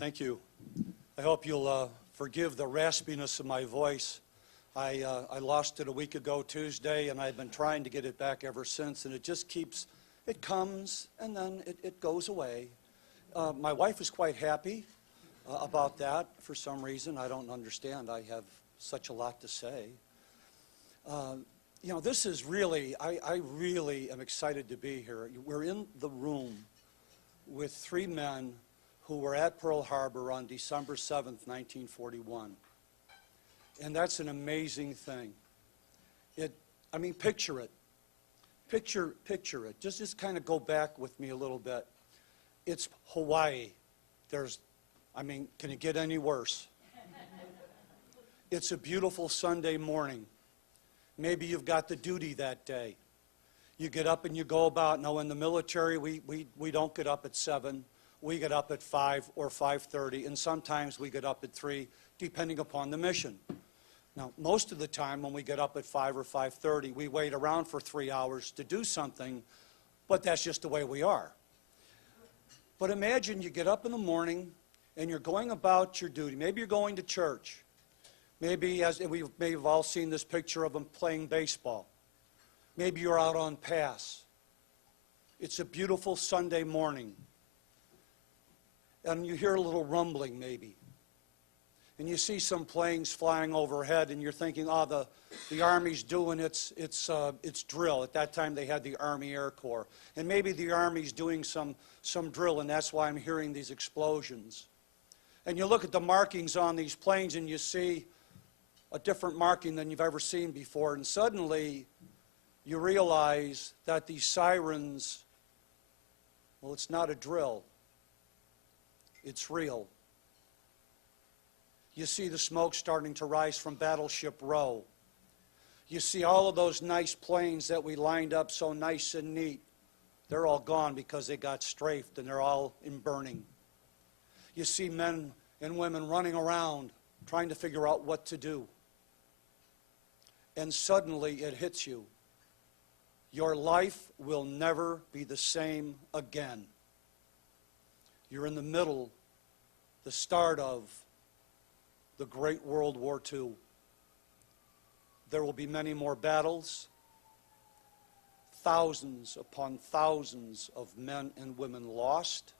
Thank you. I hope you'll forgive the raspiness of my voice. I lost it a week ago Tuesday, and I've been trying to get it back ever since, and it just keeps, it comes, and then it goes away. My wife is quite happy about that for some reason. I don't understand. I have such a lot to say. This is really, I really am excited to be here. We're in the room with three men who were at Pearl Harbor on December 7th, 1941. And that's an amazing thing. Picture it. Picture it. Just kind of go back with me a little bit. It's Hawaii. Can it get any worse? It's a beautiful Sunday morning. Maybe you've got the duty that day. You get up and you go about. Now, in the military, we don't get up at 7. We get up at 5 or 5:30, and sometimes we get up at 3, depending upon the mission. Now, most of the time when we get up at 5 or 5:30, we wait around for 3 hours to do something, but that's just the way we are. But imagine you get up in the morning and you're going about your duty. Maybe you're going to church. Maybe, as we may have all seen this picture of them playing baseball. Maybe you're out on pass. It's a beautiful Sunday morning. And you hear a little rumbling maybe. And you see some planes flying overhead, and you're thinking, the Army's doing its drill. At that time they had the Army Air Corps. And maybe the Army's doing some drill, and that's why I'm hearing these explosions. And you look at the markings on these planes, and you see a different marking than you've ever seen before. And suddenly you realize that these sirens, well, it's not a drill. It's real. You see the smoke starting to rise from Battleship Row. You see all of those nice planes that we lined up so nice and neat. They're all gone because they got strafed and they're all in burning. You see men and women running around trying to figure out what to do. And suddenly it hits you. Your life will never be the same again. You're in the middle, the start of the Great World War II. There will be many more battles, thousands upon thousands of men and women lost,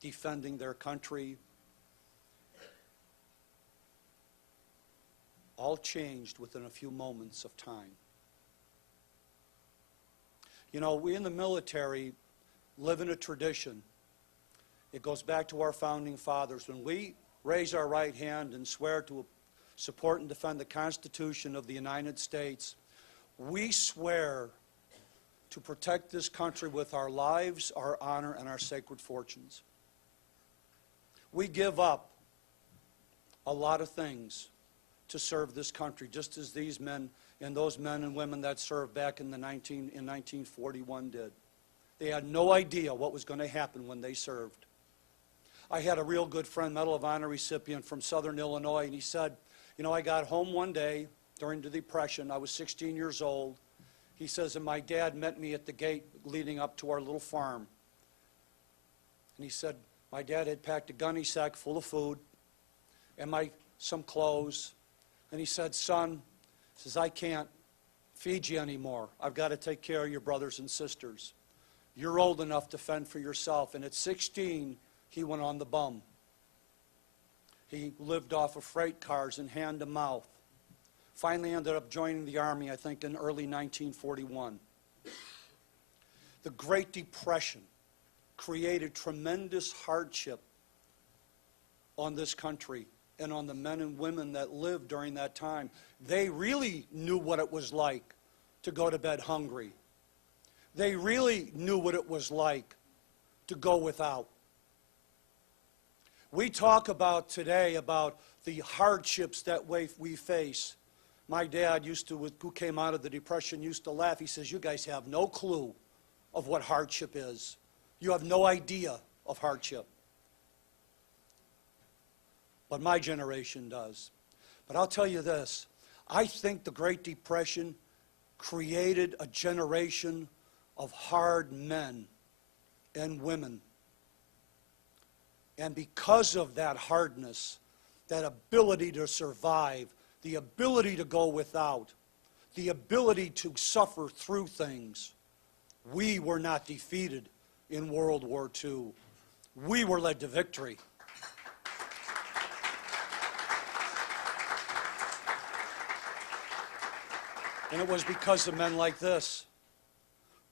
defending their country, all changed within a few moments of time. We in the military live in a tradition. It goes back to our founding fathers. When we raise our right hand and swear to support and defend the Constitution of the United States, we swear to protect this country with our lives, our honor, and our sacred fortunes. We give up a lot of things to serve this country, just as these men and those men and women that served back in 1941 did. They had no idea what was going to happen when they served. I had a real good friend, Medal of Honor recipient from Southern Illinois, and he said, I got home one day during the Depression. I was 16 years old. He says, and my dad met me at the gate leading up to our little farm. And he said, my dad had packed a gunny sack full of food and some clothes. And he said, son, I can't feed you anymore. I've got to take care of your brothers and sisters. You're old enough to fend for yourself. And at 16, he went on the bum. He lived off of freight cars and hand to mouth. Finally ended up joining the Army, I think, in early 1941. The Great Depression created tremendous hardship on this country and on the men and women that lived during that time. They really knew what it was like to go to bed hungry. They really knew what it was like to go without. We talk about today about the hardships that we face. My dad who came out of the Depression, used to laugh. He says, you guys have no clue of what hardship is. You have no idea of hardship. But my generation does. But I'll tell you this, I think the Great Depression created a generation of hard men and women And because of that hardness, that ability to survive, the ability to go without, the ability to suffer through things, we were not defeated in World War II. We were led to victory. And it was because of men like this,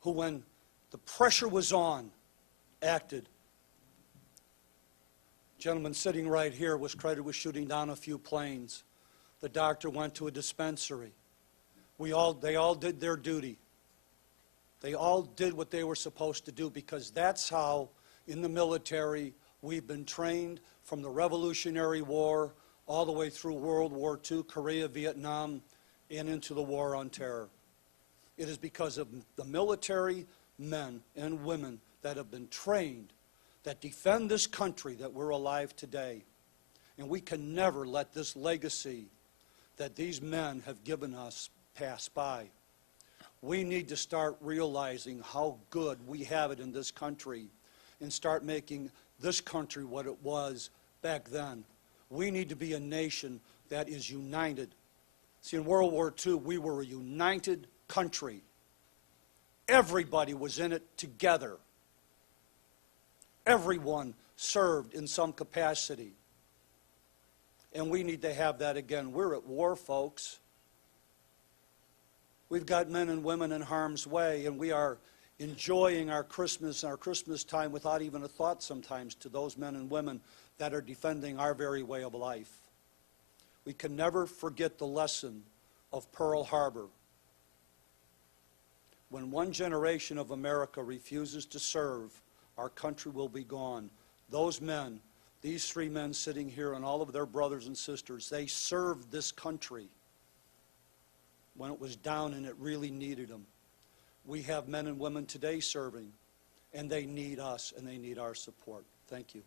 who, when the pressure was on, acted. Gentleman sitting right here was credited with shooting down a few planes. The doctor went to a dispensary. They all did their duty. They all did what they were supposed to do, because that's how, in the military, we've been trained from the Revolutionary War all the way through World War II, Korea, Vietnam, and into the War on Terror. It is because of the military men and women that have been trained, that defend this country, that we're alive today. And we can never let this legacy that these men have given us pass by. We need to start realizing how good we have it in this country and start making this country what it was back then. We need to be a nation that is united. See, in World War II, we were a united country. Everybody was in it together. Everyone served in some capacity. And we need to have that again. We're at war, folks. We've got men and women in harm's way, and we are enjoying our Christmas time without even a thought sometimes to those men and women that are defending our very way of life. We can never forget the lesson of Pearl Harbor. When one generation of America refuses to serve, our country will be gone. Those men, these three men sitting here and all of their brothers and sisters, they served this country when it was down and it really needed them. We have men and women today serving, and they need us and they need our support. Thank you.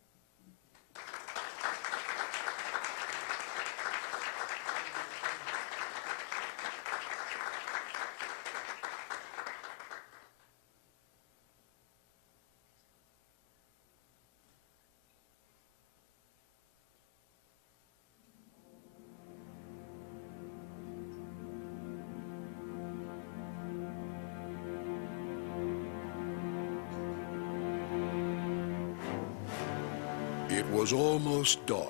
It was almost dawn.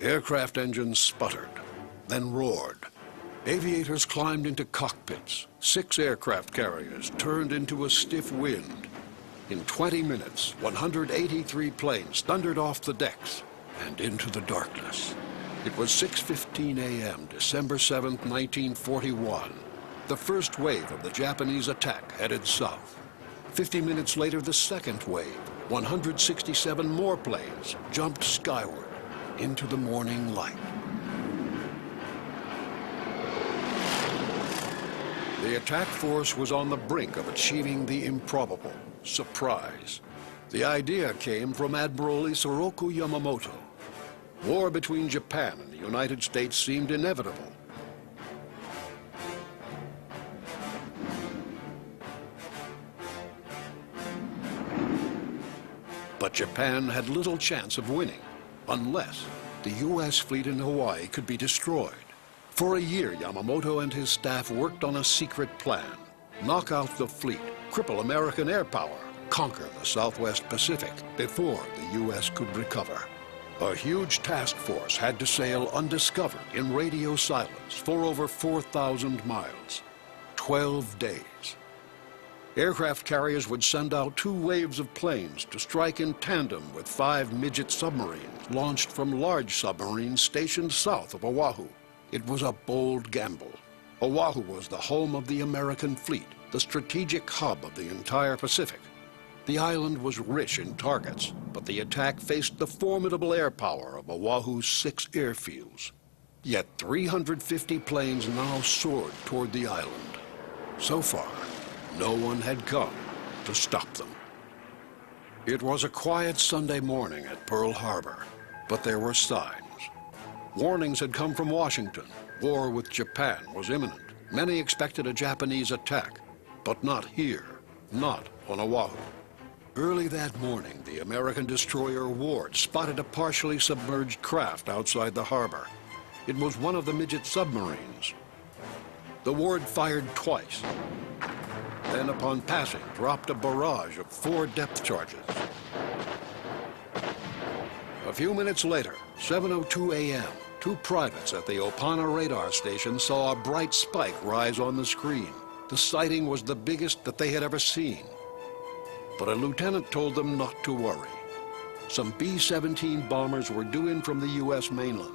Aircraft engines sputtered, then roared. Aviators climbed into cockpits. 6 aircraft carriers turned into a stiff wind. In 20 minutes, 183 planes thundered off the decks and into the darkness. It was 6:15 a.m., December 7th, 1941. The first wave of the Japanese attack headed south. 50 minutes later, the second wave. 167 more planes jumped skyward into the morning light. The attack force was on the brink of achieving the improbable, surprise. The idea came from Admiral Isoroku Yamamoto. War between Japan and the United States seemed inevitable. But Japan had little chance of winning unless the U.S. fleet in Hawaii could be destroyed. For a year, Yamamoto and his staff worked on a secret plan: knock out the fleet, cripple American air power, conquer the Southwest Pacific before the U.S. could recover. A huge task force had to sail undiscovered in radio silence for over 4,000 miles. 12 days. Aircraft carriers would send out 2 waves of planes to strike in tandem with 5 midget submarines launched from large submarines stationed south of Oahu. It was a bold gamble. Oahu was the home of the American fleet, the strategic hub of the entire Pacific. The island was rich in targets, but the attack faced the formidable air power of Oahu's 6 airfields. Yet 350 planes now soared toward the island. So far, no one had come to stop them. It was a quiet Sunday morning at Pearl Harbor, but there were signs. Warnings had come from Washington. War with Japan was imminent. Many expected a Japanese attack, but not here, not on Oahu. Early that morning, the American destroyer Ward spotted a partially submerged craft outside the harbor. It was one of the midget submarines. The Ward fired twice, then upon passing, dropped a barrage of 4 depth charges. A few minutes later, 7:02 a.m., 2 privates at the Opana radar station saw a bright spike rise on the screen. The sighting was the biggest that they had ever seen. But a lieutenant told them not to worry. Some B-17 bombers were due in from the U.S. mainland.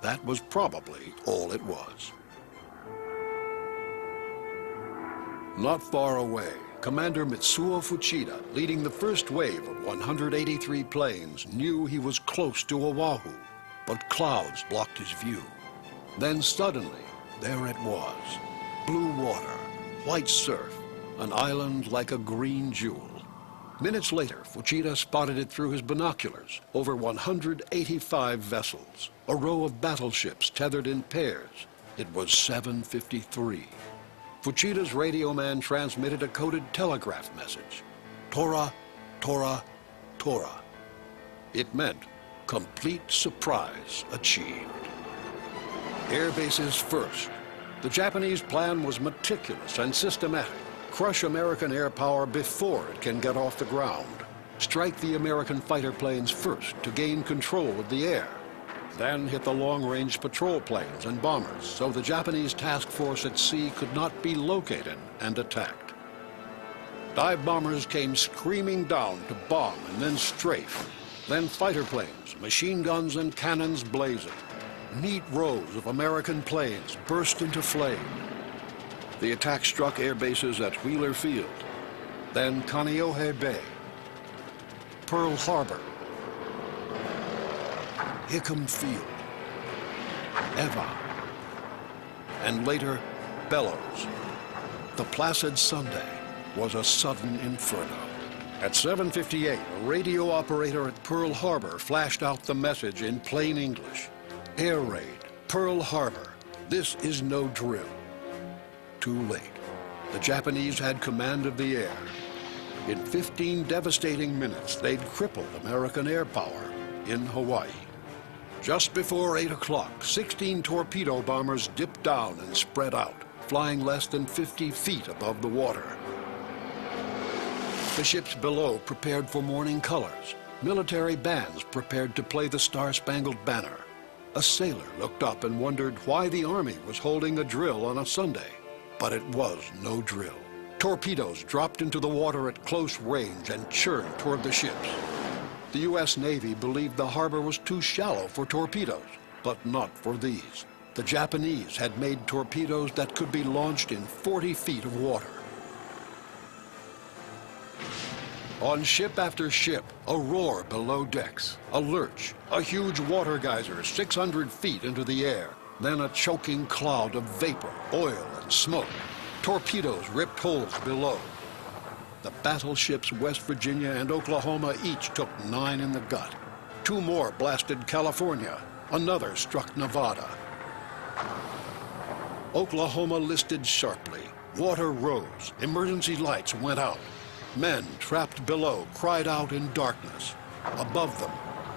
That was probably all it was. Not far away, Commander Mitsuo Fuchida, leading the first wave of 183 planes, knew he was close to Oahu, but clouds blocked his view. Then suddenly, there it was. Blue water, white surf, an island like a green jewel. Minutes later, Fuchida spotted it through his binoculars. Over 185 vessels, a row of battleships tethered in pairs. It was 7:53. Fuchida's radio man transmitted a coded telegraph message. Tora, Tora, Tora. It meant complete surprise achieved. Air bases first. The Japanese plan was meticulous and systematic. Crush American air power before it can get off the ground. Strike the American fighter planes first to gain control of the air. Then hit the long-range patrol planes and bombers so the Japanese task force at sea could not be located and attacked. Dive bombers came screaming down to bomb and then strafe. Then fighter planes, machine guns and cannons blazing. Neat rows of American planes burst into flame. The attack struck air bases at Wheeler Field, then Kaneohe Bay, Pearl Harbor, Hickam Field, Eva, and later Bellows. The placid Sunday was a sudden inferno. At 7:58, a radio operator at Pearl Harbor flashed out the message in plain English. Air raid, Pearl Harbor. This is no drill. Too late. The Japanese had command of the air. In 15 devastating minutes, they'd crippled American air power in Hawaii. Just before 8 o'clock, 16 torpedo bombers dipped down and spread out, flying less than 50 feet above the water. The ships below prepared for morning colors. Military bands prepared to play the Star-Spangled Banner. A sailor looked up and wondered why the Army was holding a drill on a Sunday. But it was no drill. Torpedoes dropped into the water at close range and churned toward the ships. The U.S. Navy believed the harbor was too shallow for torpedoes, but not for these. The Japanese had made torpedoes that could be launched in 40 feet of water. On ship after ship, a roar below decks, a lurch, a huge water geyser 600 feet into the air, then a choking cloud of vapor, oil, and smoke. Torpedoes ripped holes below. The battleships West Virginia and Oklahoma each took 9 in the gut. 2 more blasted California. Another struck Nevada. Oklahoma listed sharply. Water rose. Emergency lights went out. Men trapped below cried out in darkness. Above them,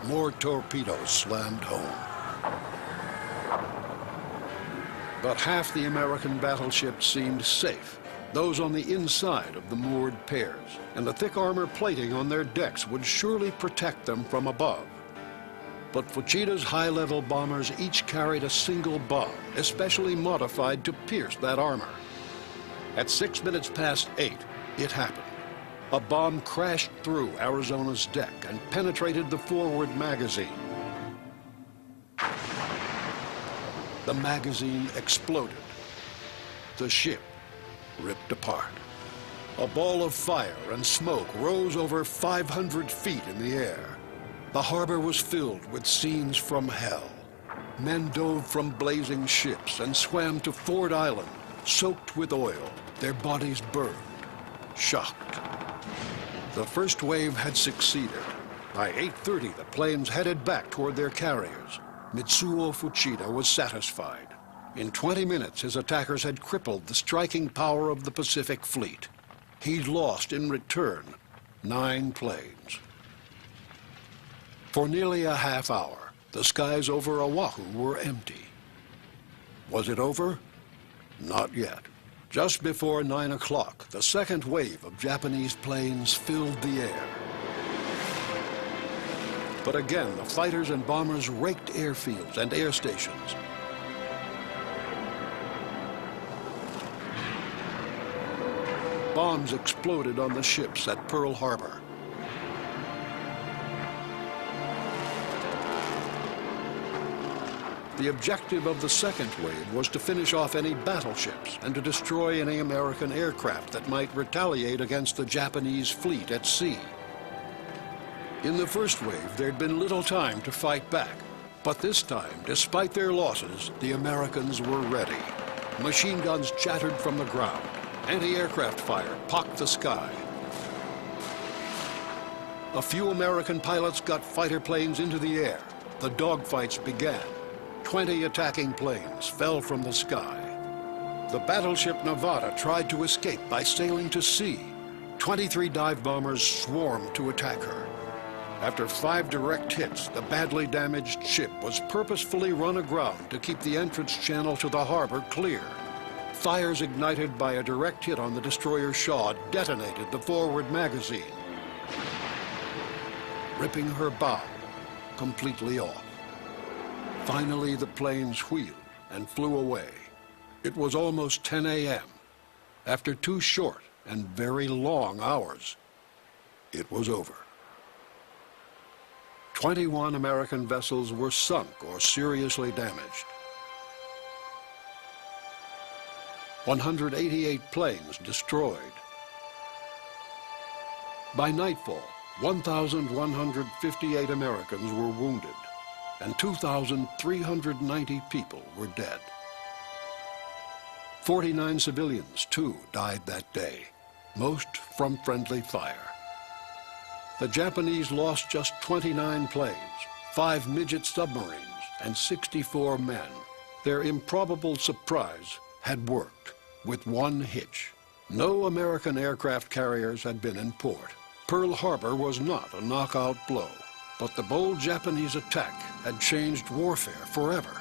more torpedoes slammed home. But half the American battleships seemed safe, those on the inside of the moored pairs, and the thick armor plating on their decks would surely protect them from above. But Fuchida's high-level bombers each carried a single bomb, especially modified to pierce that armor. At 6 minutes past 8, it happened. A bomb crashed through Arizona's deck and penetrated the forward magazine. The magazine exploded. The ship ripped apart. A ball of fire and smoke rose over 500 feet in the air. The harbor was filled with scenes from hell. Men dove from blazing ships and swam to Ford Island, soaked with oil, their bodies burned, shocked. The first wave had succeeded. By 8:30, the planes headed back toward their carriers. Mitsuo Fuchida was satisfied. In 20 minutes, his attackers had crippled the striking power of the Pacific Fleet. He'd lost, in return, 9 planes. For nearly a half hour, the skies over Oahu were empty. Was it over? Not yet. Just before 9 o'clock, the second wave of Japanese planes filled the air. But again, the fighters and bombers raked airfields and air stations. Bombs exploded on the ships at Pearl Harbor. The objective of the second wave was to finish off any battleships and to destroy any American aircraft that might retaliate against the Japanese fleet at sea. In the first wave, there'd been little time to fight back. But this time, despite their losses, the Americans were ready. Machine guns chattered from the ground. Anti-aircraft fire pocked the sky. A few American pilots got fighter planes into the air. The dogfights began. 20 attacking planes fell from the sky. The battleship Nevada tried to escape by sailing to sea. 23 dive bombers swarmed to attack her. After 5 direct hits, the badly damaged ship was purposefully run aground to keep the entrance channel to the harbor clear. Fires ignited by a direct hit on the destroyer Shaw detonated the forward magazine, ripping her bow completely off. Finally, the planes wheeled and flew away. It was almost 10 a.m. After 2 short and very long hours, it was over. 21 American vessels were sunk or seriously damaged. 188 planes destroyed. By nightfall, 1,158 Americans were wounded, and 2,390 people were dead. 49 civilians, too, died that day, most from friendly fire. The Japanese lost just 29 planes, 5 midget submarines, and 64 men. Their improbable surprise had worked, with one hitch. No American aircraft carriers had been in port. Pearl Harbor was not a knockout blow, but the bold Japanese attack had changed warfare forever.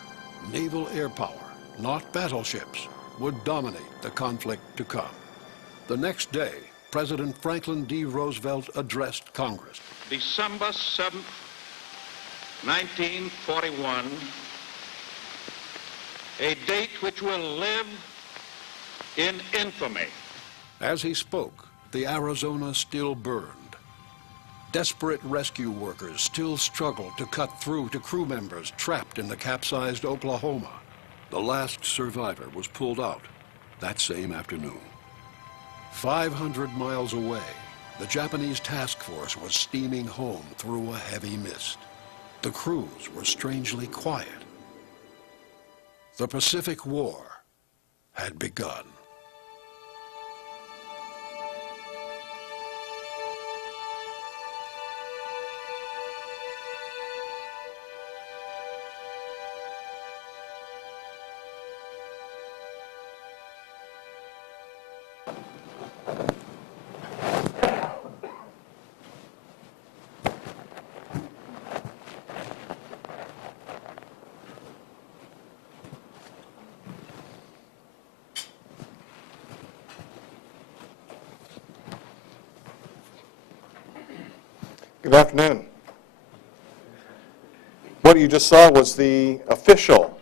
Naval air power, not battleships, would dominate the conflict to come. The next day, President Franklin D. Roosevelt addressed Congress. December 7th, 1941, a date which will live in infamy. As he spoke, the Arizona still burned. Desperate rescue workers still struggled to cut through to crew members trapped in the capsized Oklahoma. The last survivor was pulled out that same afternoon. 500 miles away, the Japanese task force was steaming home through a heavy mist. The crews were strangely quiet. The Pacific War had begun. Good afternoon. What you just saw was the official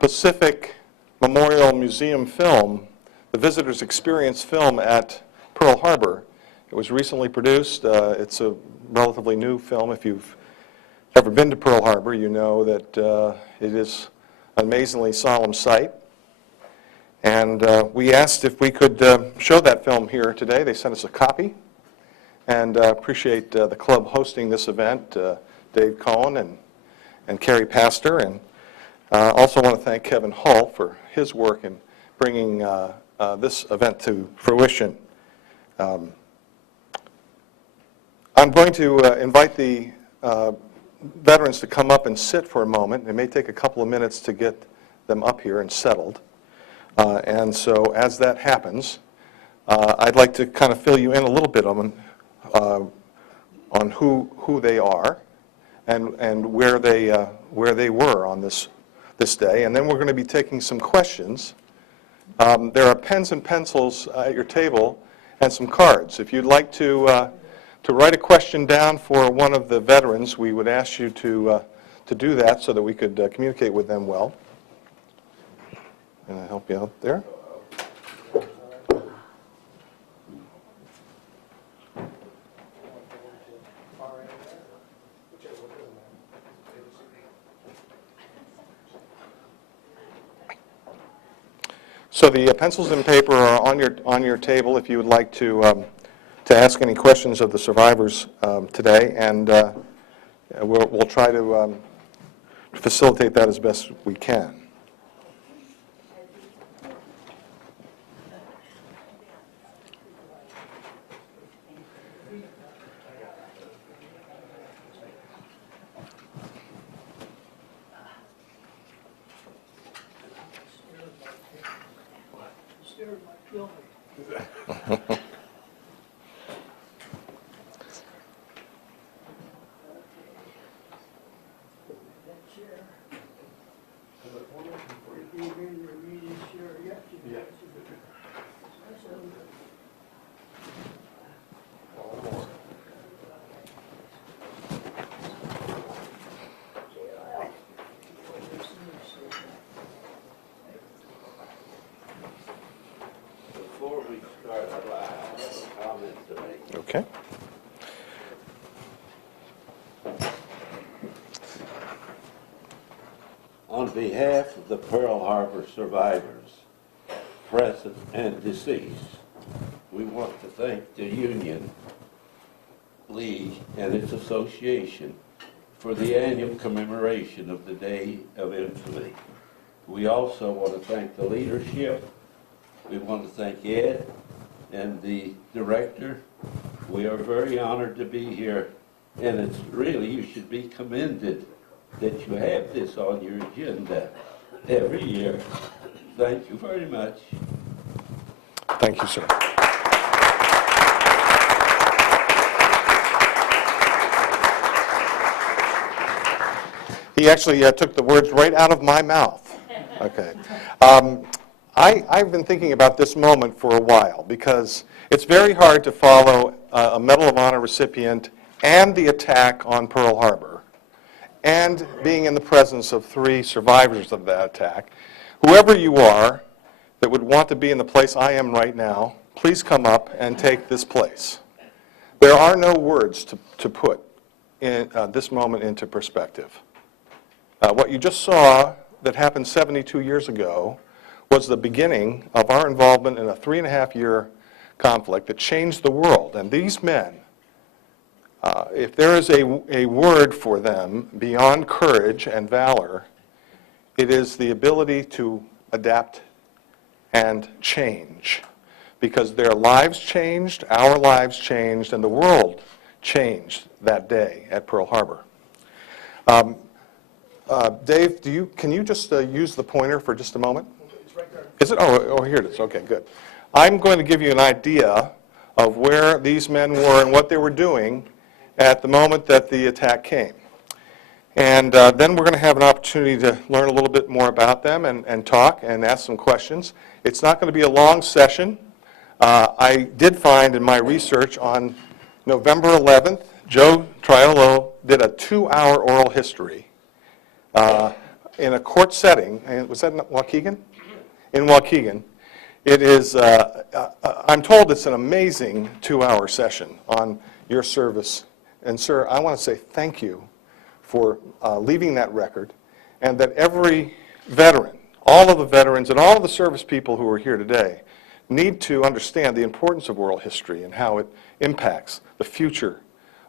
Pacific Memorial Museum film, the Visitor's Experience film at Pearl Harbor. It was recently produced. It's a relatively new film. If you've ever been to Pearl Harbor, you know that it is an amazingly solemn sight. And we asked if we could show that film here today. They sent us a copy. And appreciate the club hosting this event, Dave Cohen and Carrie Pastor. And also want to thank Kevin Hull for his work in bringing this event to fruition. I'm going to invite the veterans to come up and sit for a moment. It may take a couple of minutes to get them up here and settled. And so as that happens, I'd like to kind of fill you in a little bit on on who they are and where they were on this day. And then we're going to be taking some questions. There are pens and pencils at your table and some cards. If you'd like to write a question down for one of the veterans, we would ask you to do that so that we could communicate with them well. Can I help you out there? So the pencils and paper are on your table if you would like to ask any questions of the survivors today, and we'll try to facilitate that as best we can. Before we start, I have a comment to make. Okay. On behalf of the Pearl Harbor survivors, present and deceased, we want to thank the Union League and its association for the annual commemoration of the Day of Infamy. We also want to thank the leadership. We want to thank Ed and the director. We are very honored to be here, and it's really, you should be commended that you have this on your agenda every year. Thank you very much. Thank you, sir. He actually took the words right out of my mouth. Okay. I've been thinking about this moment for a while because it's very hard to follow a Medal of Honor recipient and the attack on Pearl Harbor and being in the presence of 3 survivors of that attack. Whoever you are that would want to be in the place I am right now, please come up and take this place. There are no words to put in, this moment into perspective. What you just saw that happened 72 years ago was the beginning of our involvement in a 3.5-year conflict that changed the world. And these men, if there is a word for them beyond courage and valor, it is the ability to adapt and change. Because their lives changed, our lives changed, and the world changed that day at Pearl Harbor. Dave, can you just use the pointer for just a moment? It's right there. Is it? Oh, here it is. Okay, good. I'm going to give you an idea of where these men were and what they were doing at the moment that the attack came. And then we're going to have an opportunity to learn a little bit more about them and talk and ask some questions. It's not going to be a long session. I did find in my research on November 11th, Joe Triolo did a 2-hour oral history in a court setting. And was that in Waukegan? In Waukegan. It is, I'm told it's an amazing 2-hour session on your service. And sir, I want to say thank you for leaving that record, and that every veteran, all of the veterans and all of the service people who are here today need to understand the importance of oral history and how it impacts the future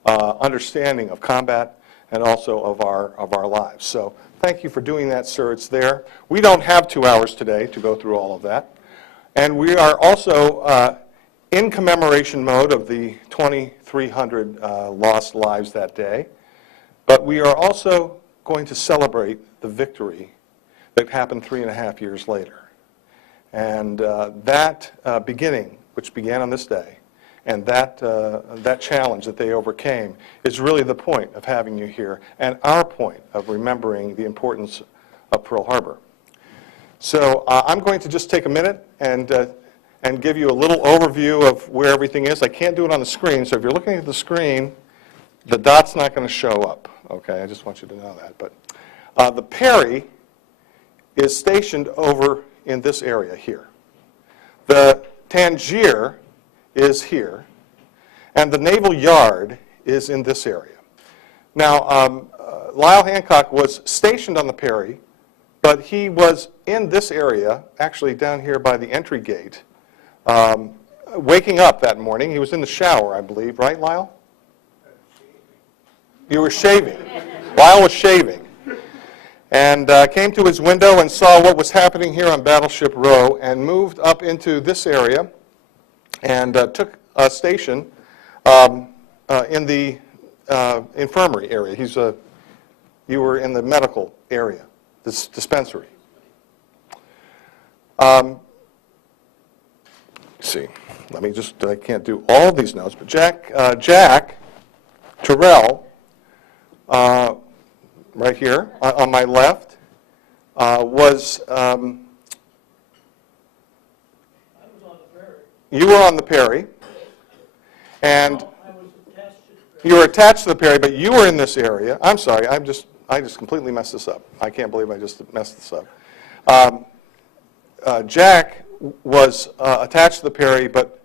understanding of combat and also of our lives. So thank you for doing that, sir. It's there. We don't have 2 hours today to go through all of that. And we are also in commemoration mode of the 2,300 lost lives that day. But we are also going to celebrate the victory that happened 3.5 years later. And that beginning, which began on this day, And that challenge that they overcame is really the point of having you here, and our point of remembering the importance of Pearl Harbor. So I'm going to just take a minute and give you a little overview of where everything is. I can't do it on the screen, so if you're looking at the screen, the dot's not going to show up. Okay, I just want you to know that. But the Perry is stationed over in this area here. The Tangier is here, and the Naval Yard is in this area. Now, Lyle Hancock was stationed on the Perry, but he was in this area, actually down here by the entry gate, waking up that morning. He was in the shower, I believe, right, Lyle? You were shaving. Lyle was shaving. And came to his window and saw what was happening here on Battleship Row and moved up into this area and took a station in the infirmary area. You were in the medical area, this dispensary. Let's see, I can't do all of these notes, but Jack Terrell, right here on my left, was, you were on the Perry, and you were attached to the Perry, but you were in this area. I'm sorry, I just completely messed this up. I can't believe I just messed this up. Jack was attached to the Perry, but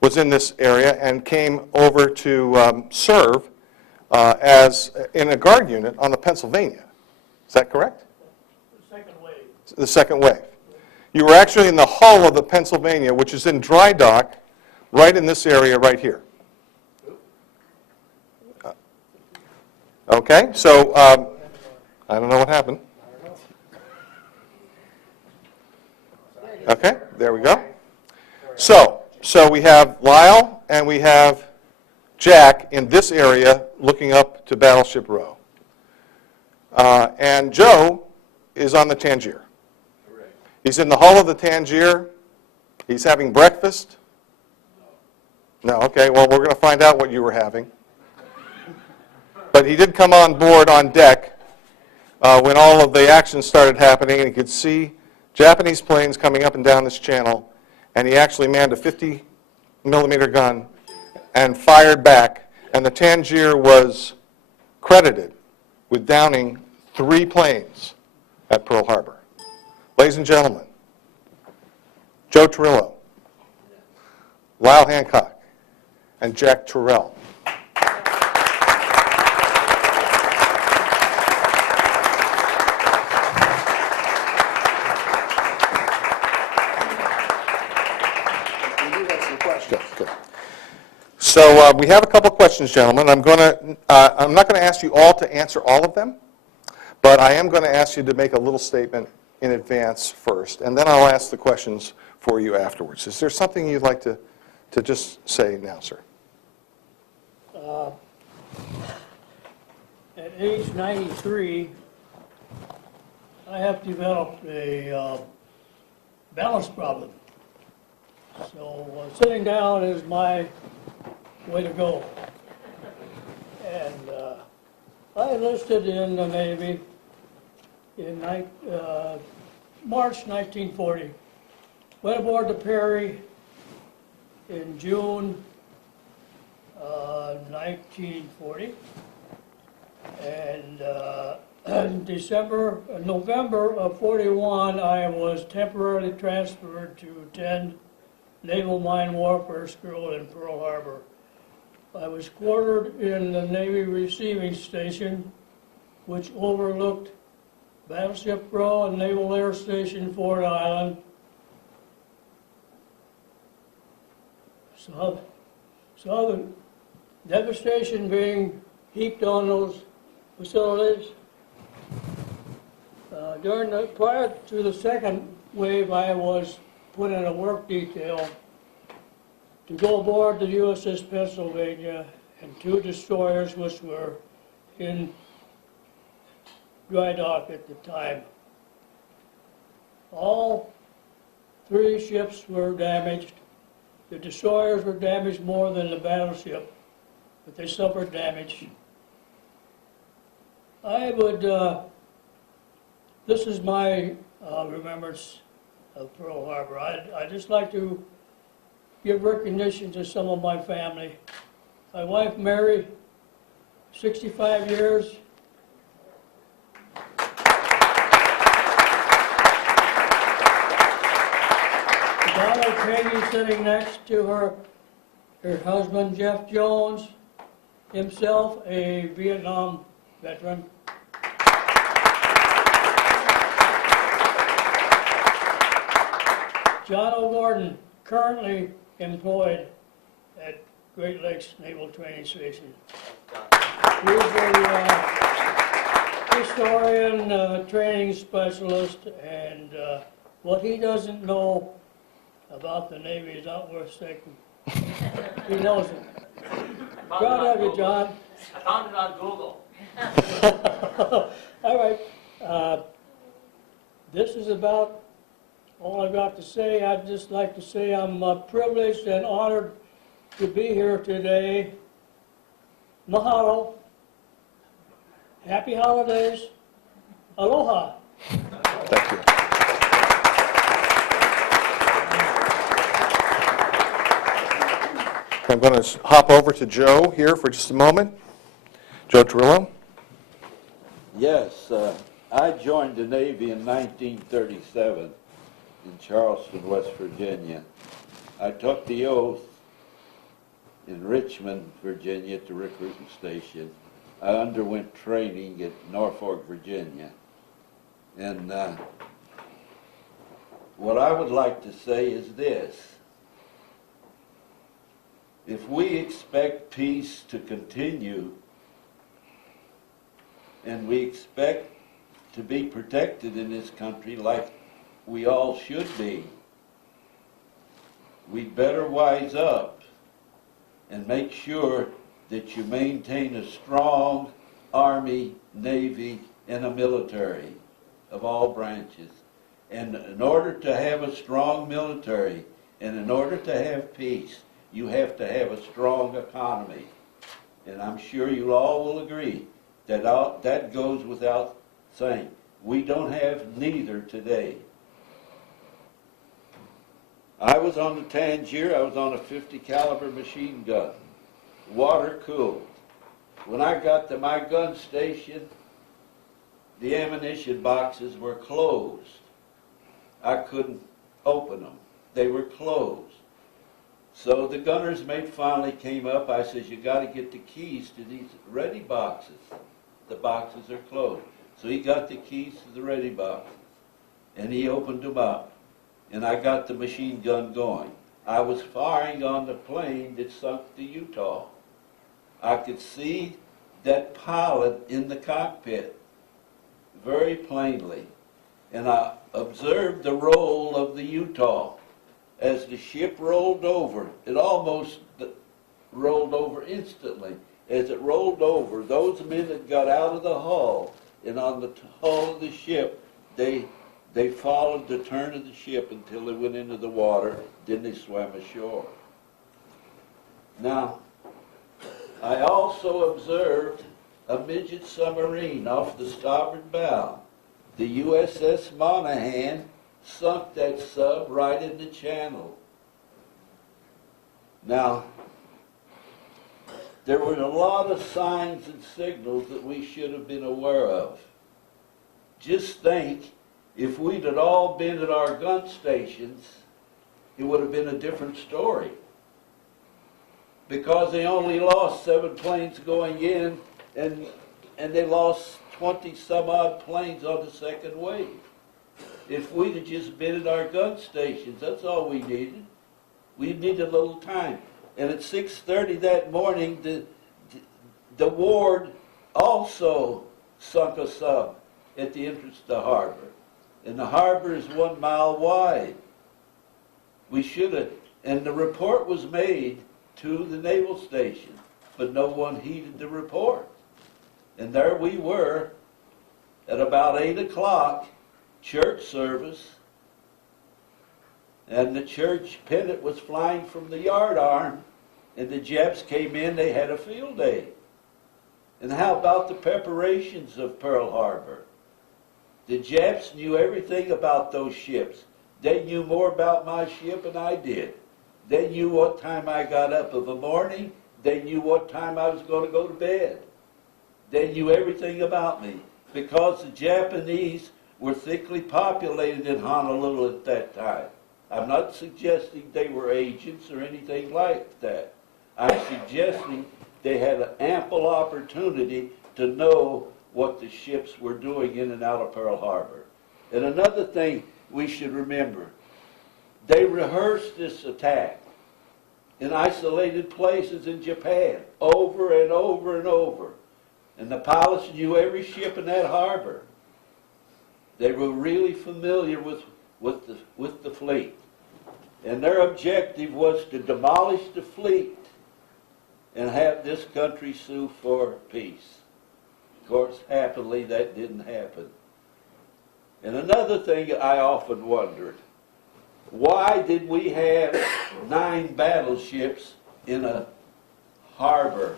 was in this area and came over to serve as in a guard unit on the Pennsylvania. Is that correct? The second wave. The second wave. You were actually in the hull of the Pennsylvania, which is in dry dock, right in this area right here. Okay, so I don't know what happened. Okay, there we go. So we have Lyle and we have Jack in this area looking up to Battleship Row. And Joe is on the Tangier. He's in the hull of the Tangier. He's having breakfast. No, okay, well, we're going to find out what you were having. But he did come on board on deck when all of the action started happening, and he could see Japanese planes coming up and down this channel, and he actually manned a 50-millimeter gun and fired back, and the Tangier was credited with downing 3 planes at Pearl Harbor. Ladies and gentlemen, Joe Torrillo, Lyle Hancock, and Jack Terrell. Good. So we have a couple questions, gentlemen. I'm not going to ask you all to answer all of them, but I am going to ask you to make a little statement in advance first, and then I'll ask the questions for you afterwards. Is there something you'd like to just say now, sir? At age 93, I have developed a balance problem. So sitting down is my way to go. And I enlisted in the Navy in March 1940. Went aboard the Perry in June 1940. And November of 41, I was temporarily transferred to attend Naval Mine Warfare School in Pearl Harbor. I was quartered in the Navy Receiving Station, which overlooked Battleship Row and Naval Air Station Ford Island. So the devastation being heaped on those facilities. Prior to the second wave, I was put in a work detail to go aboard the USS Pennsylvania and 2 destroyers which were in dry dock at the time. All 3 ships were damaged. The destroyers were damaged more than the battleship, but they suffered damage. I would, this is my remembrance of Pearl Harbor. I'd just like to give recognition to some of my family. My wife, Mary, 65 years. Daughter Peggy sitting next to her husband, Jeff Jones, himself a Vietnam veteran. John O'Gordon, currently employed at Great Lakes Naval Training Station. He's a historian, training specialist, and what he doesn't know about the Navy is not worth taking. He knows it. Proud of you, John. I found it on Google. All right. This is about all I've got to say. I'd just like to say I'm privileged and honored to be here today. Mahalo. Happy holidays. Aloha. Thank you. I'm going to hop over to Joe here for just a moment. Joe Trillo. Yes, I joined the Navy in 1937 in Charleston, West Virginia. I took the oath in Richmond, Virginia at the recruiting station. I underwent training at Norfolk, Virginia. And what I would like to say is this. If we expect peace to continue, and we expect to be protected in this country like we all should be, we'd better wise up and make sure that you maintain a strong Army, Navy, and a military of all branches. And in order to have a strong military, and in order to have peace, you have to have a strong economy. And I'm sure you all will agree that that goes without saying. We don't have neither today. I was on the Tangier. I was on a 50 caliber machine gun, water cooled. When I got to my gun station, the ammunition boxes were closed. I couldn't open them. They were closed. So the gunner's mate finally came up. I says, you got to get the keys to these ready boxes. The boxes are closed. So he got the keys to the ready boxes, and he opened them up, and I got the machine gun going. I was firing on the plane that sunk the Utah. I could see that pilot in the cockpit very plainly, and I observed the roll of the Utah. As the ship rolled over, it almost rolled over instantly. As it rolled over, those men that got out of the hull and on the hull of the ship, they followed the turn of the ship until they went into the water, then they swam ashore. Now, I also observed a midget submarine off the starboard bow. The USS Monaghan sunk that sub right in the channel. Now, there were a lot of signs and signals that we should have been aware of. Just think, if we'd had all been at our gun stations, it would have been a different story. Because they only lost 7 planes going in, and they lost 20 some odd planes on the second wave. If we'd have just been at our gun stations, that's all we needed. We needed a little time. And at 6:30 that morning, the Ward also sunk a sub at the entrance to the harbor. And the harbor is 1 mile wide. We should have, and the report was made to the naval station, but no one heeded the report. And there we were at about 8 o'clock, church service, and the church pennant was flying from the yardarm, and the Japs came in, they had a field day. And how about the preparations of Pearl Harbor? The Japs knew everything about those ships. They knew more about my ship than I did. They knew what time I got up of a morning. They knew what time I was going to go to bed. They knew everything about me because the Japanese were thickly populated in Honolulu at that time. I'm not suggesting they were agents or anything like that. I'm suggesting they had an ample opportunity to know what the ships were doing in and out of Pearl Harbor. And another thing we should remember, they rehearsed this attack in isolated places in Japan over and over and over. And the pilots knew every ship in that harbor. They were really familiar with the fleet. And their objective was to demolish the fleet and have this country sue for peace. Of course, happily, that didn't happen. And another thing I often wondered, why did we have 9 battleships in a harbor,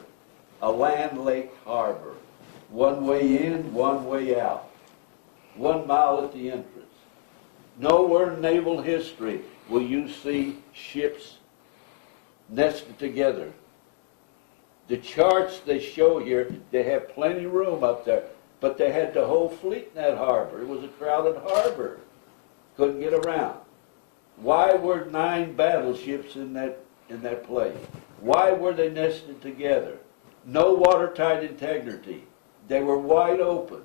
a land lake harbor? One way in, one way out. 1 mile at the entrance. Nowhere in naval history will you see ships nested together. The charts they show here, they have plenty of room up there, but they had the whole fleet in that harbor. It was a crowded harbor. Couldn't get around. Why were 9 battleships in that place? Why were they nested together? No watertight integrity. They were wide open.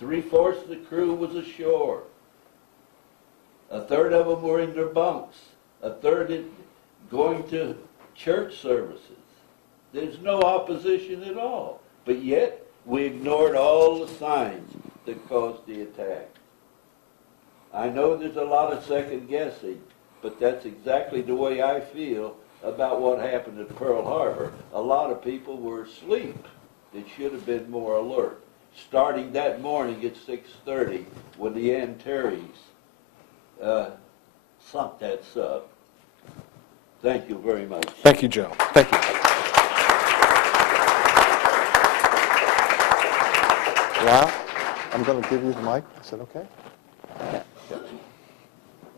3/4 of the crew was ashore. 1/3 of them were in their bunks. 1/3 going to church services. There's no opposition at all. But yet, we ignored all the signs that caused the attack. I know there's a lot of second guessing, but that's exactly the way I feel about what happened at Pearl Harbor. A lot of people were asleep. They should have been more alert. Starting that morning at 6:30 when the Antares sunk that sub. Thank you very much. Thank you, Joe. Thank you. Wow. I'm going to give you the mic. Is that okay?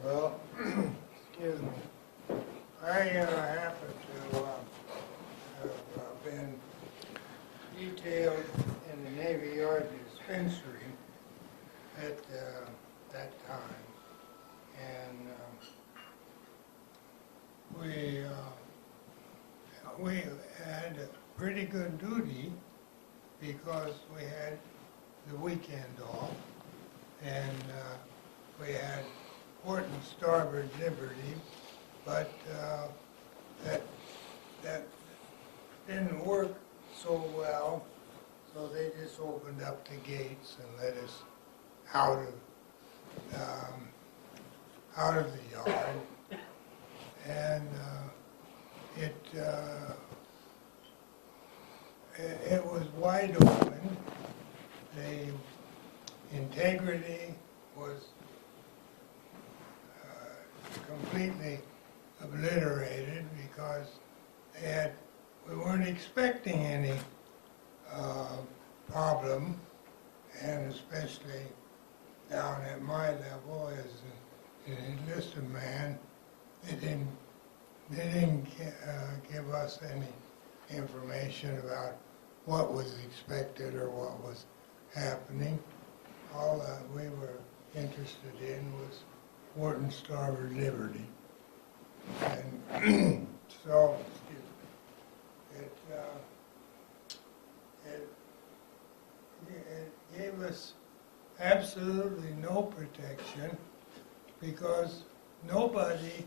Well, excuse me. I happen to have been detailed in the Navy Yard dispensary at that time. And we had a pretty good duty because we had the weekend off, and we had port and starboard liberty, but that didn't work so well, so they just opened up the gates and let us out of the yard, and it was wide open. The integrity was completely obliterated because we weren't expecting any problem, and especially down at my level as an enlisted man, they didn't give us any information about what was expected or what was happening. All that we were interested in was port and starboard liberty. And so, it gave us absolutely no protection because nobody,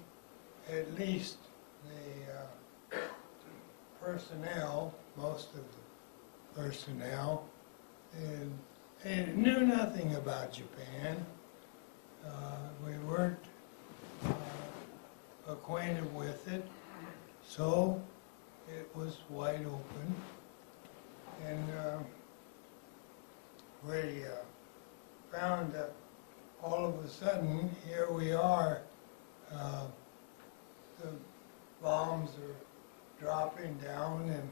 at least the personnel, most of the personnel, they knew nothing about Japan. We weren't acquainted with it, so it was wide open. And we found that all of a sudden, here we are uh, the bombs are dropping down, and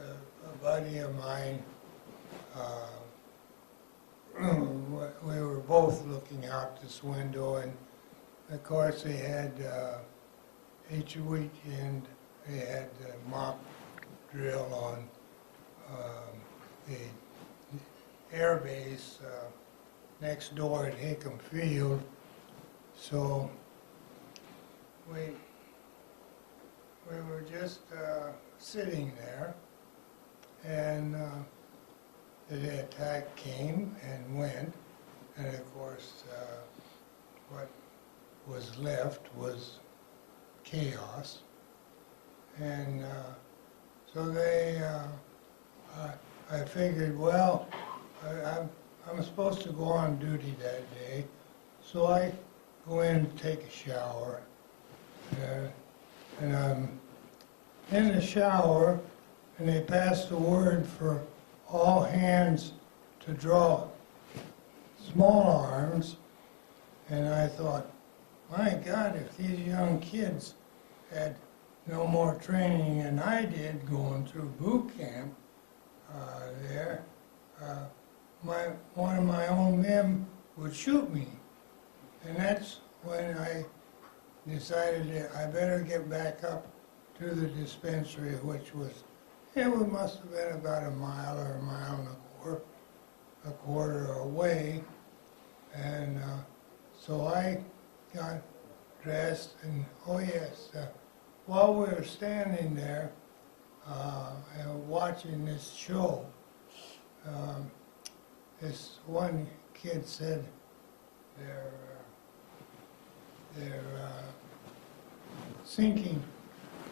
a buddy of mine, we were both looking out this window, and of course they had each weekend they had a mock drill on the air base next door at Hickam Field. So we were just sitting there, and the attack came and went, and of course what was left was chaos. And so I figured, well, I'm supposed to go on duty that day, so I go in and take a shower. And I'm in the shower, and they passed the word for all hands to draw small arms. And I thought, my God, if these young kids had no more training than I did going through boot camp there, one of my own men would shoot me. And that's when I decided that I better get back up to the dispensary, which was, must have been about a mile or a mile and a quarter away. And so I got dressed, and oh yes, while we were standing there and watching this show, this one kid said they're sinking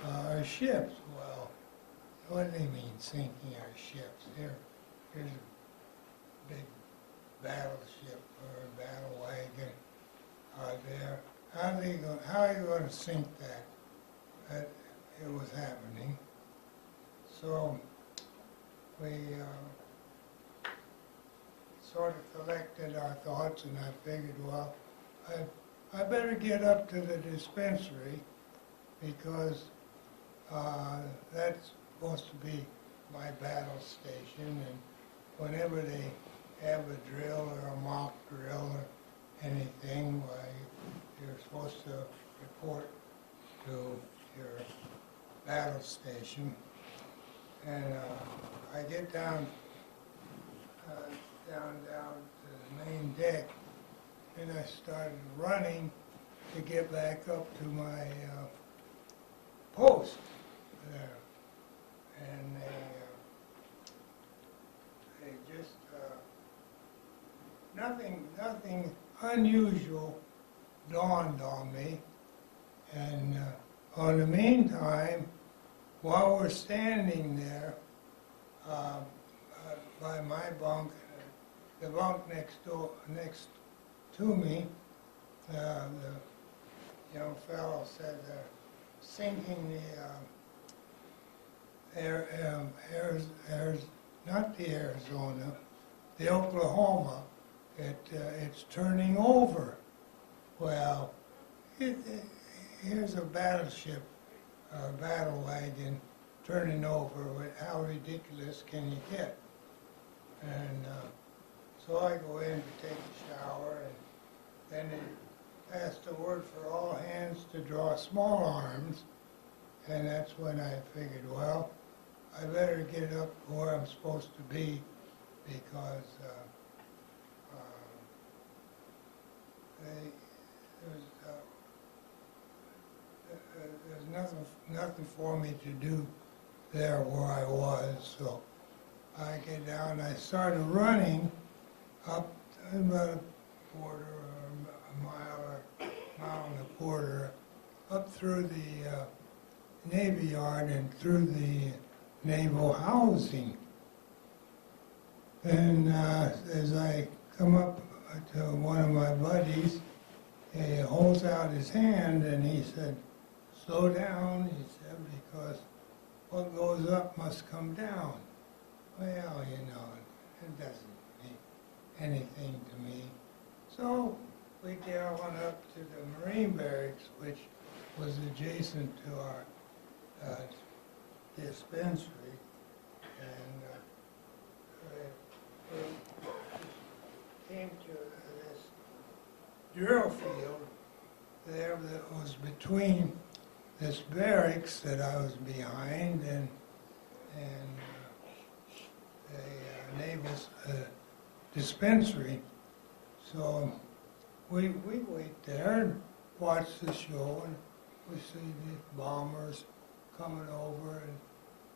our ships. Well, what do they mean sinking our ships? Here's a big battleship or a battle wagon there. How are you going to sink that? It was happening. So we sort of collected our thoughts, and I figured, well, I better get up to the dispensary, because that's supposed to be my battle station, and whenever they have a drill or a mock drill or anything, why, you're supposed to report to your battle station. And I get down to the main deck, and I started running to get back up to my post there. And they just, nothing unusual dawned on me. And on the meantime, while we're standing there by my bunk, the bunk next to me, the young fellow said they're sinking not the Arizona, the Oklahoma. It's turning over. Well, here's a battleship, a battle wagon turning over. How ridiculous can you get? And so I go in to take a shower, and then they passed the word for all hands to draw small arms. And that's when I figured, well, I better get up where I'm supposed to be, because there's nothing for me to do there where I was. So I get down, I started running up about a quarter or a mile and a quarter, up through the Navy Yard and through the naval housing. And as I come up to one of my buddies, he holds out his hand and he said, "Slow down," he said, "because what goes up must come down." Well, it doesn't mean anything to me. So we get on up to the Marine Barracks, which was adjacent to our dispensary, and we came to this drill field there that was between this barracks that I was behind and the naval dispensary. So we wait there and watch the show, and we see these bombers coming over and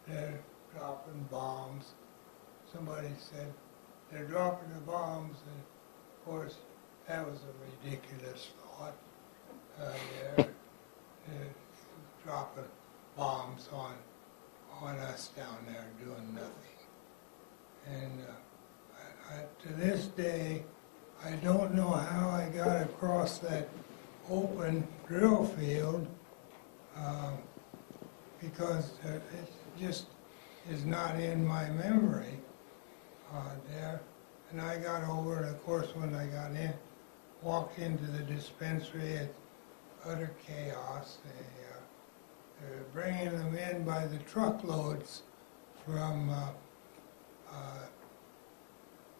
they're dropping bombs. Somebody said they're dropping the bombs, and of course that was a ridiculous thought. They're dropping bombs on us down there doing nothing. And to this day, I don't know how I got across that open drill field because it just is not in my memory there. And I got over, and of course when I got in, walked into the dispensary, it's utter chaos. They're bringing them in by the truckloads from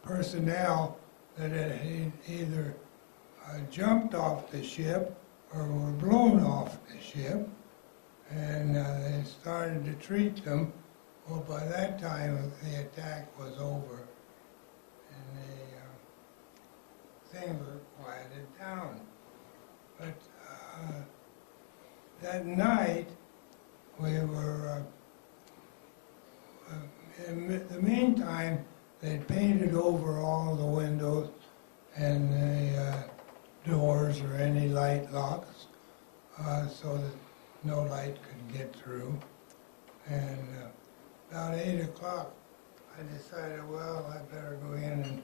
personnel that had either jumped off the ship or were blown off the ship, and they started to treat them. Well, by that time, the attack was over, and things were quieted down. But that night, we were, in the meantime, they'd painted over all the windows and the doors or any light locks so that no light could get through. And about 8 o'clock, I decided, well, I better go in and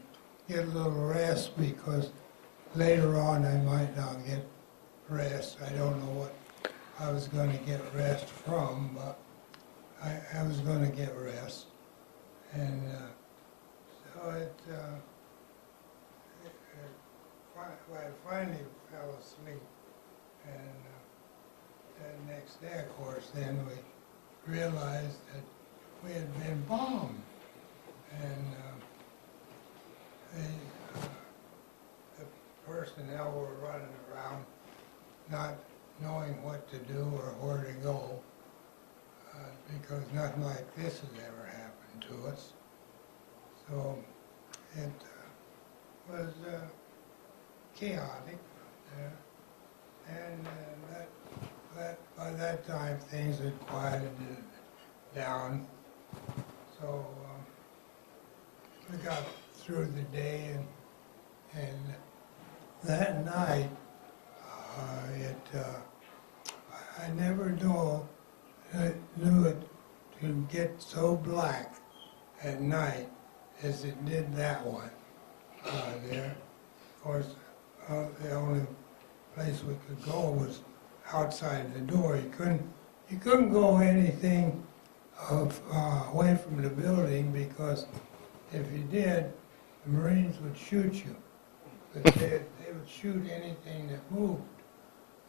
get a little rest because later on I might not get rest. I don't know what I was going to get rest from, but I was going to get rest. And so I finally fell asleep. And the next day, of course, then we realized that we had been bombed. And the personnel were running around not knowing what to do or where to go because nothing like this has ever happened to us. So it was chaotic, and by that time things had quieted down. So we got through the day, and that night I never knew it to get so black at night as it did that one there. Of course, the only place we could go was outside the door. You couldn't go anything away from the building because if you did, the Marines would shoot you. But they would shoot anything that moved,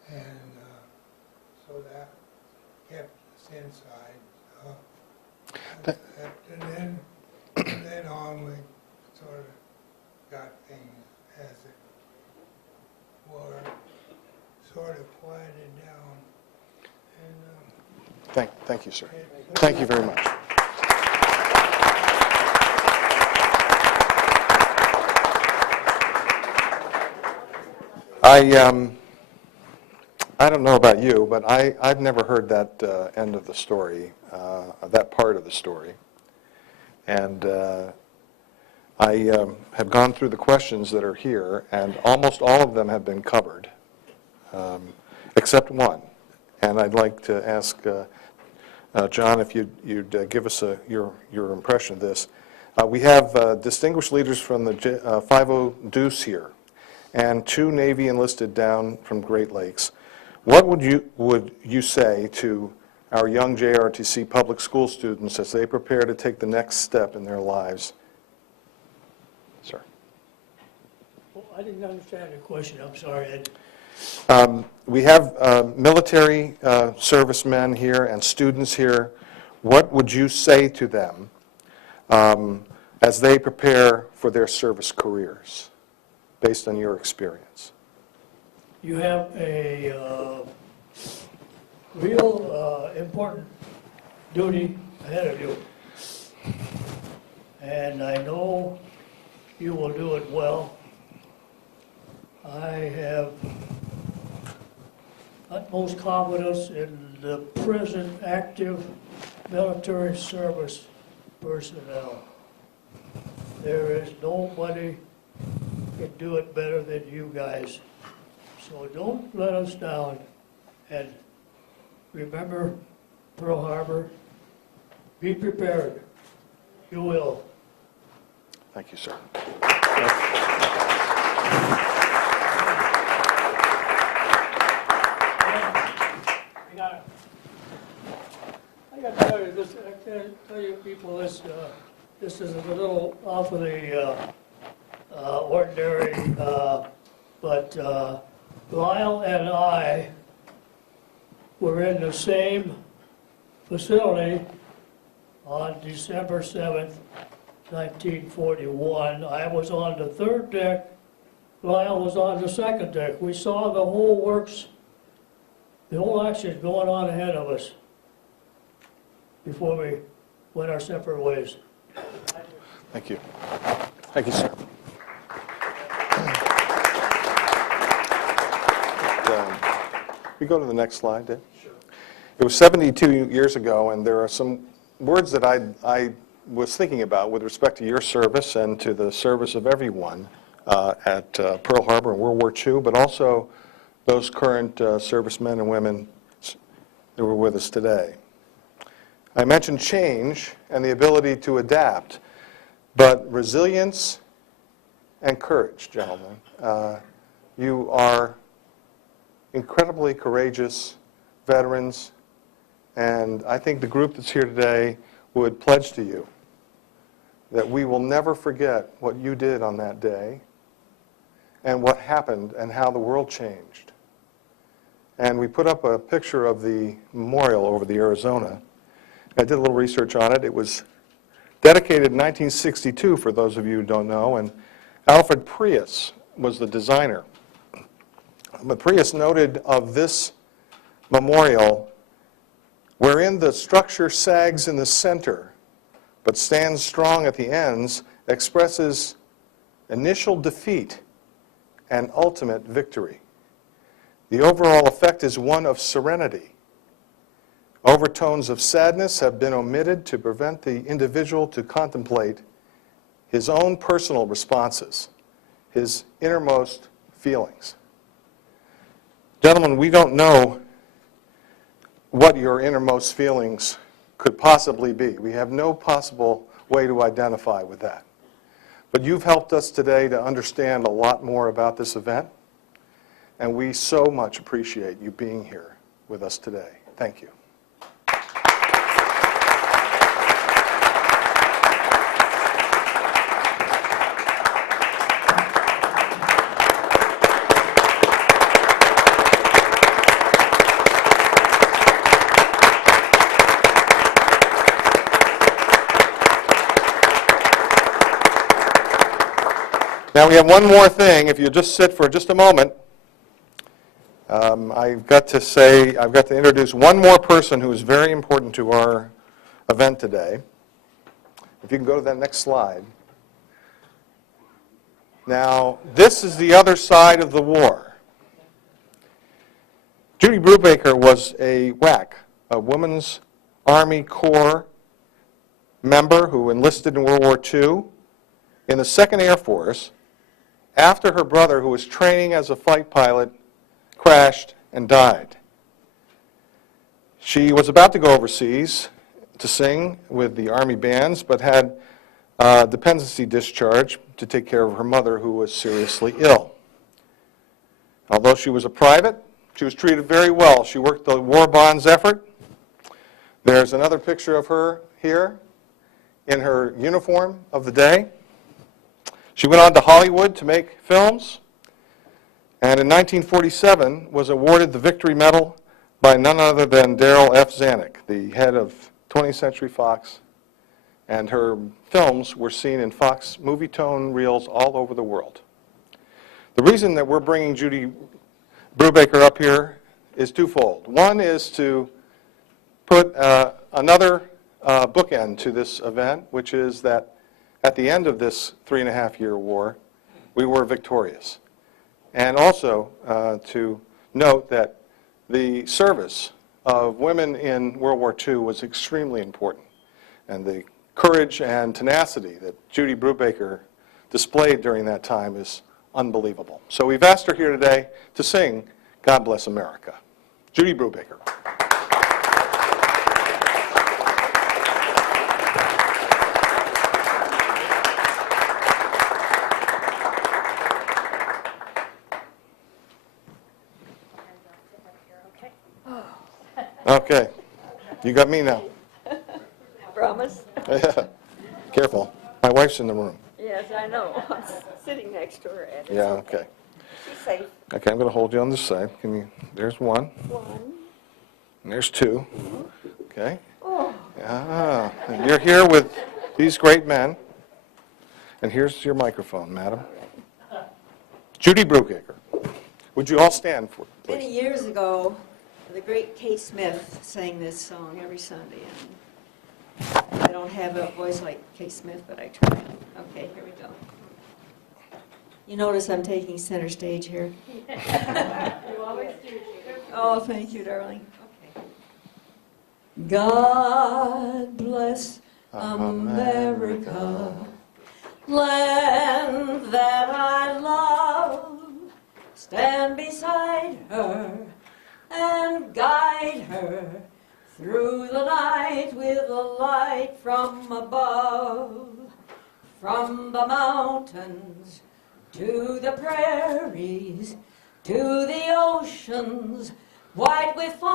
and so that kept us inside. And then on we sort of got things as it were, sort of quieted down. And Thank you, sir. Thank you very much. I don't know about you, but I've never heard that end of the story, that part of the story. And I have gone through the questions that are here, and almost all of them have been covered, except one. And I'd like to ask John if you'd give us your impression of this. We have distinguished leaders from the 50 Deuce here, and 2 Navy enlisted down from Great Lakes. What would you say to our young JRTC public school students as they prepare to take the next step in their lives? Sir. Oh, I didn't understand the question, I'm sorry, Ed. We have military servicemen here and students here. What would you say to them as they prepare for their service careers, based on your experience? You have a real important duty ahead of you. And I know you will do it well. I have utmost confidence in the present active military service personnel. There is nobody can do it better than you guys. So don't let us down, and remember Pearl Harbor. Be prepared. You will. Thank you, sir. I got to tell you this. I can't tell you people this. This is a little off of the ordinary, but Lyle and I were in the same facility on December 7th, 1941. I was on the third deck. Lyle was on the second deck. We saw the whole works, the whole action going on ahead of us before we went our separate ways. Thank you. Thank you, sir. We go to the next slide, Dave? Sure. It was 72 years ago, and there are some words that I was thinking about with respect to your service and to the service of everyone at Pearl Harbor in World War II, but also those current servicemen and women that were with us today. I mentioned change and the ability to adapt, but resilience and courage, gentlemen. You are incredibly courageous veterans, and I think the group that's here today would pledge to you that we will never forget what you did on that day and what happened and how the world changed. And we put up a picture of the memorial over the Arizona. I did a little research on it. It was dedicated in 1962, for those of you who don't know, and Alfred Prius was the designer. But Prius noted of this memorial, wherein the structure sags in the center, but stands strong at the ends, expresses initial defeat and ultimate victory. The overall effect is one of serenity. Overtones of sadness have been omitted to prevent the individual to contemplate his own personal responses, his innermost feelings. Gentlemen, we don't know what your innermost feelings could possibly be. We have no possible way to identify with that. But you've helped us today to understand a lot more about this event, and we so much appreciate you being here with us today. Thank you. Now we have one more thing. If you just sit for just a moment, I've got to introduce one more person who is very important to our event today. If you can go to that next slide. Now, this is the other side of the war. Judy Brubaker was a WAC, a Women's Army Corps member who enlisted in World War II in the 2nd Air Force after her brother, who was training as a fight pilot, crashed and died. She was about to go overseas to sing with the Army bands, but had dependency discharge to take care of her mother, who was seriously ill. Although she was a private, she was treated very well. She worked the war bonds effort. There's another picture of her here in her uniform of the day. She went on to Hollywood to make films, and in 1947 was awarded the Victory Medal by none other than Darryl F. Zanuck, the head of 20th Century Fox, and her films were seen in Fox Movietone reels all over the world. The reason that we're bringing Judy Brubaker up here is twofold. One is to put another bookend to this event, which is that at the end of this 3.5-year war, we were victorious. And also to note that the service of women in World War II was extremely important. And the courage and tenacity that Judy Brubaker displayed during that time is unbelievable. So we've asked her here today to sing God Bless America. Judy Brubaker. Okay, you got me now. Promise? Yeah. Careful, my wife's in the room. Yes, I know. I'm sitting next to her, and it's Yeah, okay. okay. She's safe. Okay, I'm going to hold you on this side. Can you? There's one, One. and there's two. Okay. Oh, Ah, and you're here with these great men. And here's your microphone, madam. Judy Brubaker. Would you all stand for it, many please? years ago, the great Kay Smith sang this song every Sunday, and I don't have a voice like Kay Smith, but I try. Okay, here we go. You notice I'm taking center stage here? You always do. Oh, thank you, darling. Okay. God bless America, land that I love. Stand beside her and guide her through the night with a light from above. From the mountains to the prairies, to the oceans white with foam.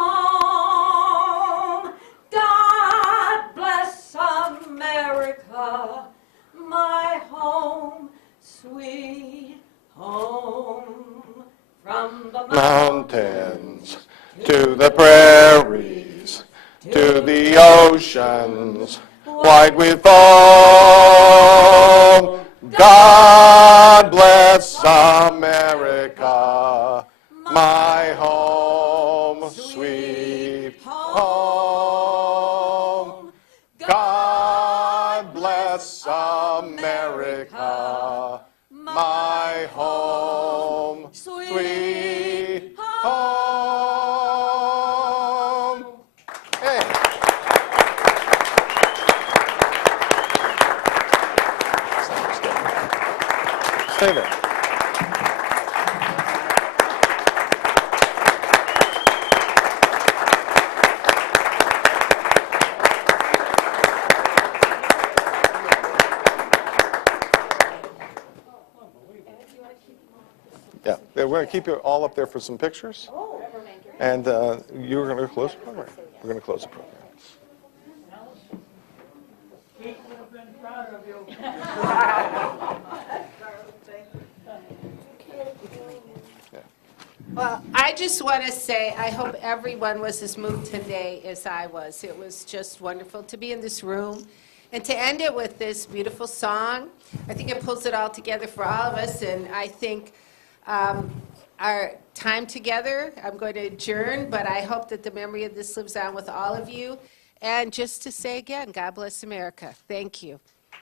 God bless America, my home, sweet home. From the Mountains to the prairies, to the oceans, white with foam. God bless America, my home, sweet home. God bless America, my home, sweet home. Hey. Stay there. Yeah, we're going to keep you all up there for some pictures. And you're going to close the program. We're going to close the program. Pete would have been proud of you. Well, I just want to say, I hope everyone was as moved today as I was. It was just wonderful to be in this room and to end it with this beautiful song. I think it pulls it all together for all of us, and I think our time together, I'm going to adjourn, but I hope that the memory of this lives on with all of you. And just to say again, God bless America. Thank you.